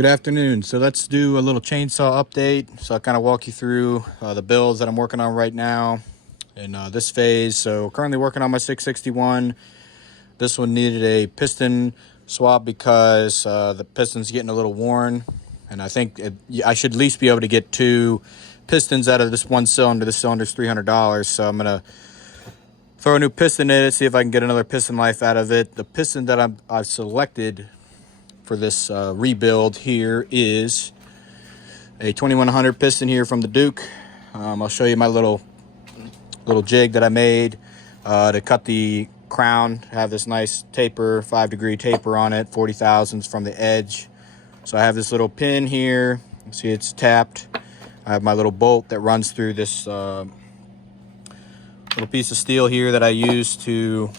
Good afternoon. So let's do a little chainsaw update. So I'll kind of walk you through the builds that I'm working on right now in this phase. So currently working on my 661. This one needed a piston swap because the piston's getting a little worn. And I think I should at least be able to get two pistons out of this one cylinder. This cylinder's $300. So I'm going to throw a new piston in it, see if I can get another piston life out of it. The piston that I've selected for this rebuild here is a 2100 piston here from the Duke. I'll show you my little jig that I made to cut the crown. Have this nice taper, 5-degree taper on it, 40 thousandths from the edge. So I have this little pin here. You see it's tapped. I have my little bolt that runs through this little piece of steel here that I use to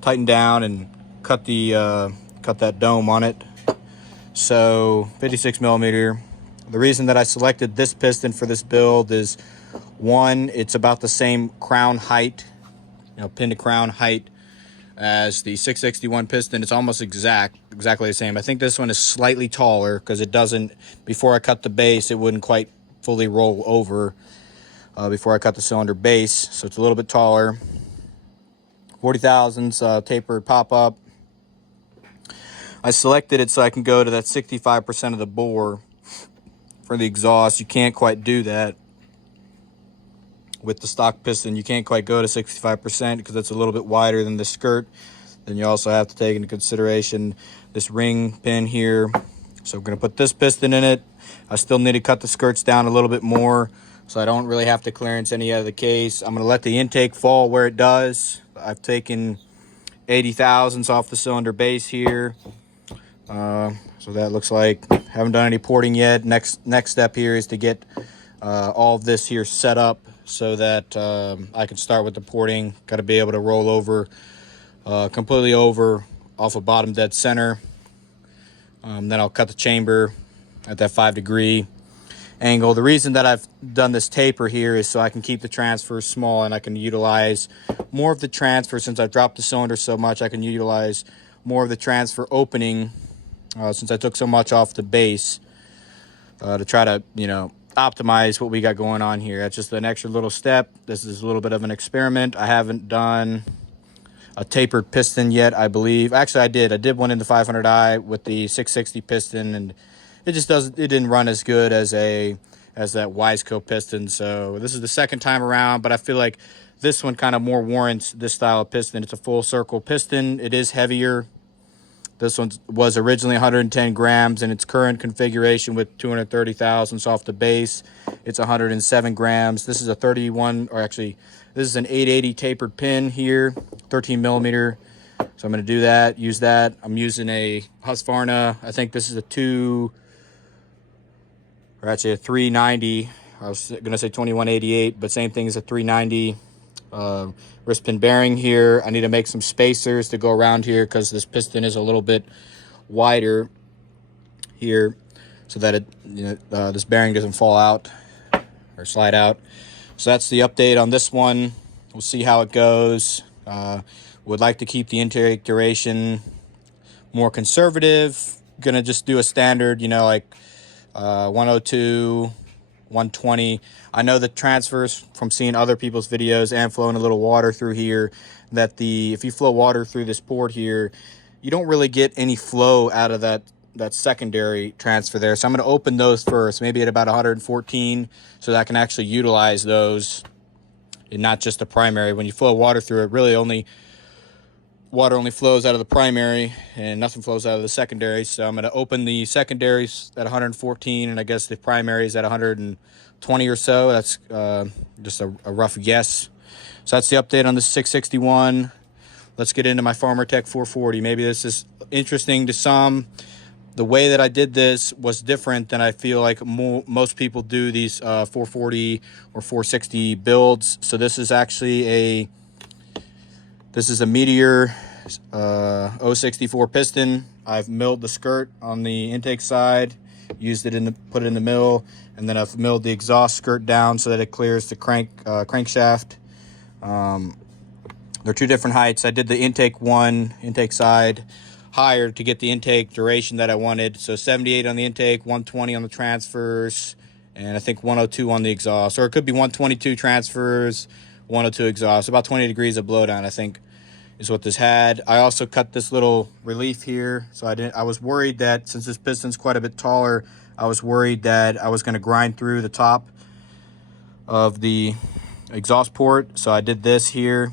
tighten down and cut that dome on it. So 56 millimeter. The reason that I selected this piston for this build is, one, it's about the same crown height, pin to crown height as the 661 piston. It's almost exactly the same. I think this one is slightly taller because it doesn't, before I cut the base, it wouldn't quite fully roll over before I cut the cylinder base. So it's a little bit taller. 40 thousandths tapered pop-up. I selected it so I can go to that 65% of the bore for the exhaust. You can't quite do that with the stock piston. You can't quite go to 65% because it's a little bit wider than the skirt. Then you also have to take into consideration this ring pin here. So we're going to put this piston in it. I still need to cut the skirts down a little bit more so I don't really have to clearance any out of the case. I'm going to let the intake fall where it does. I've taken 80 thousandths off the cylinder base here. So that looks like, haven't done any porting yet. Next step here is to get all of this here set up so that I can start with the porting. Got to be able to roll over completely over off of bottom dead center. Then I'll cut the chamber at that 5-degree angle. The reason that I've done this taper here is so I can keep the transfers small and I can utilize more of the transfer. Since I've dropped the cylinder so much, I can utilize more of the transfer opening since I took so much off the base to try to, optimize what we got going on here. That's just an extra little step. This is a little bit of an experiment. I haven't done a tapered piston yet, I believe. Actually, I did one in the 500i with the 660 piston, and it didn't run as good as that Wiseco piston. So this is the second time around, but I feel like this one kind of more warrants this style of piston. It's a full circle piston. It is heavier. This one was originally 110 grams in its current configuration with 230 thousandths off the base. It's 107 grams. This is a 31, or actually, this is an 880 tapered pin here, 13 millimeter. So I'm going to do that, use that. I'm using a Husqvarna. I think this is a 390. I was going to say 2188, but same thing as a 390. Wrist pin bearing here. I need to make some spacers to go around here because this piston is a little bit wider here so that this bearing doesn't fall out or slide out. So that's the update on this one. We'll see how it goes. Would like to keep the intake duration more conservative. Gonna just do a standard, like 102, 120. I know the transfers from seeing other people's videos and flowing a little water through here, that if you flow water through this port here, you don't really get any flow out of that secondary transfer there. So I'm going to open those first, maybe at about 114, so that I can actually utilize those and not just the primary. When you flow water through it, really water only flows out of the primary and nothing flows out of the secondary. So I'm going to open the secondaries at 114, and I guess the primaries at 120 or so. That's just a rough guess. So that's the update on the 661. Let's get into my FarmerTec 440. Maybe this is interesting to some. The way that I did this was different than I feel like most people do these 440 or 460 builds. So this is actually this is a Meteor 064 piston. I've milled the skirt on the intake side, put it in the mill, and then I've milled the exhaust skirt down so that it clears the crankshaft. They're two different heights. I did the intake side higher to get the intake duration that I wanted. So 78 on the intake, 120 on the transfers, and I think 102 on the exhaust. Or it could be 122 transfers, 102 exhaust. About 20 degrees of blowdown, I think, is what this had. I also cut this little relief here. So I was worried that since this piston's quite a bit taller, I was worried that I was going to grind through the top of the exhaust port. So I did this here.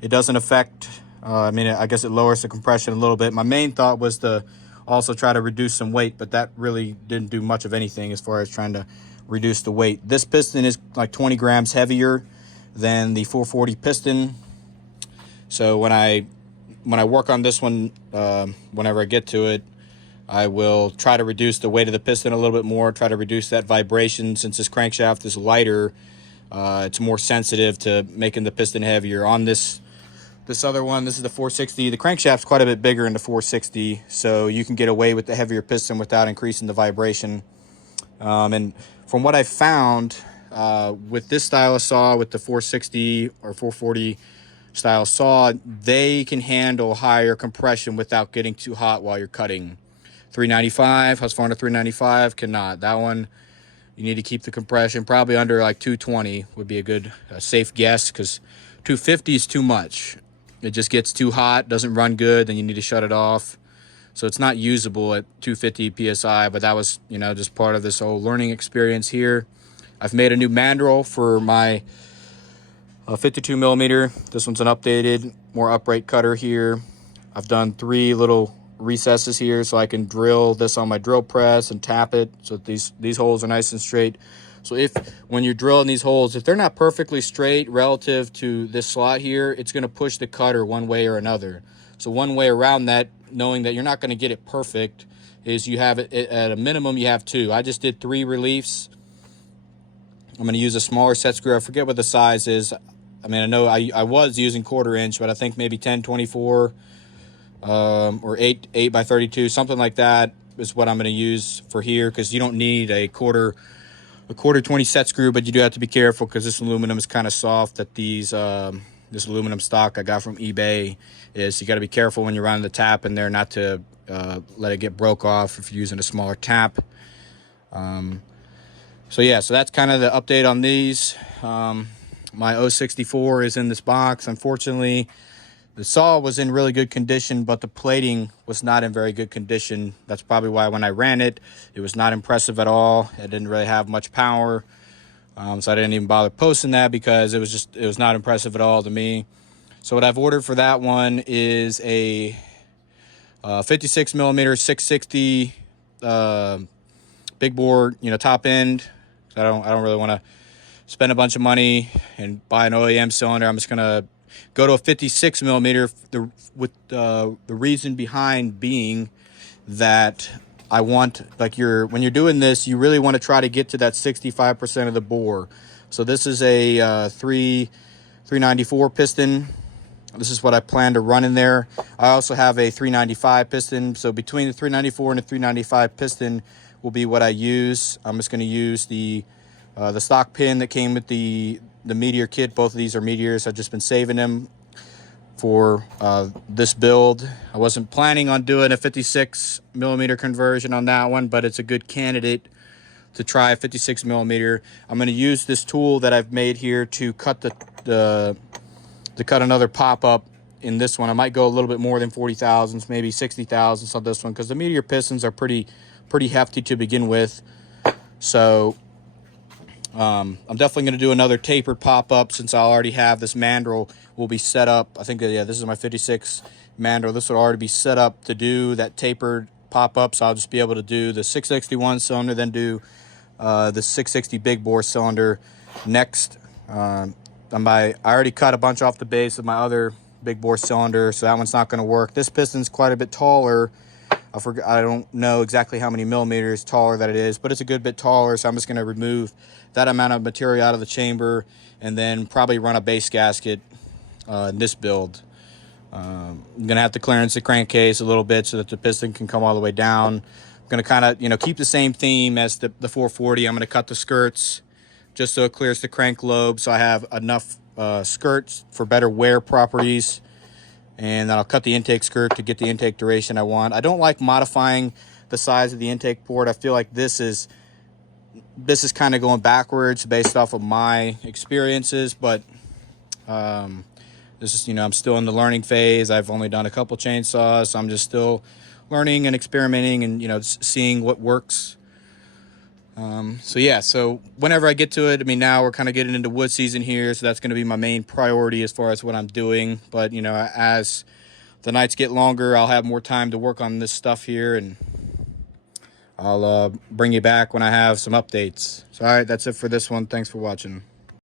It doesn't affect, I mean, I guess it lowers the compression a little bit. My main thought was to also try to reduce some weight, but that really didn't do much of anything as far as trying to reduce the weight. This piston is like 20 grams heavier than the 440 piston. So when I work on this one, whenever I get to it, I will try to reduce the weight of the piston a little bit more, try to reduce that vibration. Since this crankshaft is lighter, it's more sensitive to making the piston heavier. On this other one, this is the 460. The crankshaft's quite a bit bigger in the 460, so you can get away with the heavier piston without increasing the vibration. And from what I found, with this style of saw, with the 460 or 440 style saw, they can handle higher compression without getting too hot while you're cutting. 395, Husqvarna 395 cannot. That one, you need to keep the compression probably under like 220 would be a good safe guess, because 250 is too much. It just gets too hot, doesn't run good, then you need to shut it off. So it's not usable at 250 psi, but that was, you know, just part of this whole learning experience here. I've made a new mandrel for my 52 millimeter. This one's an updated, more upright cutter here. I've done 3 little recesses here so I can drill this on my drill press and tap it so that these holes are nice and straight. So when you're drilling these holes, if they're not perfectly straight relative to this slot here, it's going to push the cutter one way or another. So one way around that, knowing that you're not going to get it perfect, is you have it at a minimum, you have 2. I just did 3 reliefs. I'm going to use a smaller set screw. I forget what the size is. I mean, I know I was using 1/4 inch, but I think maybe 1024 or 8 by 32, something like that is what I'm going to use for here, because you don't need a quarter 20 set screw, but you do have to be careful because this aluminum is kind of soft. That this aluminum stock I got from eBay is, you got to be careful when you're running the tap in there not to let it get broke off if you're using a smaller tap. So yeah, so that's kind of the update on these. My 064 is in this box. Unfortunately, the saw was in really good condition, but the plating was not in very good condition. That's probably why when I ran it, it was not impressive at all. It didn't really have much power. So I didn't even bother posting that because it was not impressive at all to me. So what I've ordered for that one is a 56 millimeter 660 big bore, you know, top end. I don't really want to spend a bunch of money and buy an OEM cylinder. I'm just gonna go to a 56 millimeter. The reason behind being that I want, like, when you're doing this, you really want to try to get to that 65% of the bore. So this is a 394 piston. This is what I plan to run in there. I also have a 395 piston. So between the 394 and the 395 piston will be what I use. I'm just going to use the stock pin that came with the Meteor kit. Both of these are Meteors. I've just been saving them for this build. I wasn't planning on doing a 56 millimeter conversion on that one, but it's a good candidate to try a 56 millimeter. I'm going to use this tool that I've made here to cut cut another pop-up in this one. I might go a little bit more than 40 thousandths, maybe 60 thousandths on this one, because the Meteor pistons are pretty hefty to begin with. So I'm definitely going to do another tapered pop-up since I already have this mandrel will be set up. I think, yeah, this is my 56 mandrel. This will already be set up to do that tapered pop-up, so I'll just be able to do the 661 cylinder, then do the 660 big bore cylinder next. I already cut a bunch off the base of my other big bore cylinder, so that one's not going to work. This piston's quite a bit taller. I don't know exactly how many millimeters taller that it is, but it's a good bit taller, so I'm just going to remove that amount of material out of the chamber and then probably run a base gasket in this build. I'm going to have to clearance the crankcase a little bit so that the piston can come all the way down. I'm going to kind of, keep the same theme as the 440. I'm going to cut the skirts just so it clears the crank lobe, so I have enough skirts for better wear properties. and then I'll cut the intake skirt to get the intake duration I want. I don't like modifying the size of the intake port. I feel like this is kind of going backwards based off of my experiences, but this is, I'm still in the learning phase. I've only done a couple chainsaws, so I'm just still learning and experimenting and, seeing what works. So whenever I get to it, now we're kind of getting into wood season here, so that's going to be my main priority as far as what I'm doing. But, as the nights get longer, I'll have more time to work on this stuff here, and I'll bring you back when I have some updates. So, all right, that's it for this one. Thanks for watching.